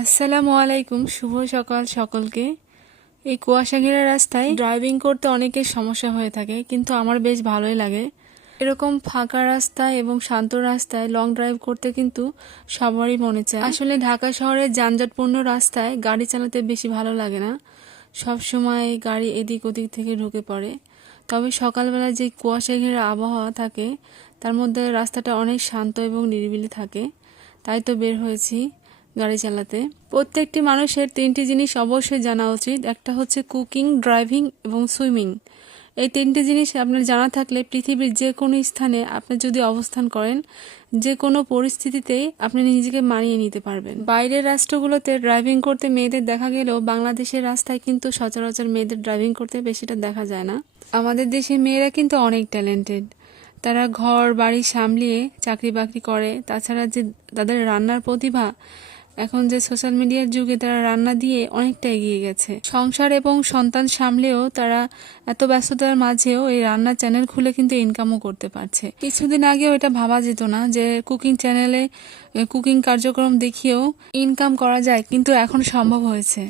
আসসালামু আলাইকুম, শুভ সকাল সকলকে। এই কুয়াশা ঘেরা রাস্তায় ড্রাইভিং করতে অনেকের সমস্যা হয়ে থাকে, কিন্তু আমার বেশ ভালোই লাগে। এরকম ফাঁকা রাস্তায় এবং শান্ত রাস্তায় লং ড্রাইভ করতে কিন্তু সবারই মনে চায়। আসলে ঢাকা শহরের যানজটপূর্ণ রাস্তায় গাড়ি চালাতে বেশি ভালো লাগে না, সব সময় গাড়ি এদিক ওদিক থেকে ঢুকে পড়ে। তবে সকালবেলা যে কুয়াশা ঘেরা আবহাওয়া থাকে তার মধ্যে রাস্তাটা অনেক শান্ত এবং নিরিবিলি থাকে, তাই তো বের হয়েছি গাড়ি চালাতে। প্রত্যেকটি মানুষের তিনটি জিনিস অবশ্যই জানা উচিত, একটা হচ্ছে কুকিং, ড্রাইভিং এবং সুইমিং। এই তিনটি জিনিস আপনার জানা থাকলে পৃথিবীর যে কোনো স্থানে আপনি যদি অবস্থান করেন, যে কোনো পরিস্থিতিতেই আপনি নিজেকে মানিয়ে নিতে পারবেন। বাইরের রাষ্ট্রগুলোতে ড্রাইভিং করতে মেয়েদের দেখা গেলেও বাংলাদেশের রাস্তায় কিন্তু সচরাচর মেয়েদের ড্রাইভিং করতে বেশিটা দেখা যায় না। আমাদের দেশের মেয়েরা কিন্তু অনেক ট্যালেন্টেড। তারা ঘর বাড়ি সামলিয়ে চাকরি বাকরি করে, তাছাড়া যে তাদের রান্নার প্রতিভা, এখন যে সোশ্যাল মিডিয়ার যুগে তারা রান্না দিয়ে অনেকটা এগিয়ে গেছে। সংসার এবং সন্তান সামলেও তারা এত ব্যস্ততার মাঝেও এই রান্নার চ্যানেল খুলে কিন্তু ইনকামও করতে পারছে। কিছুদিন আগেও এটা ভাবা যেত না যে কুকিং চ্যানেলে কুকিং কার্যক্রম দেখিয়েও ইনকাম করা যায়, কিন্তু এখন সম্ভব হয়েছে।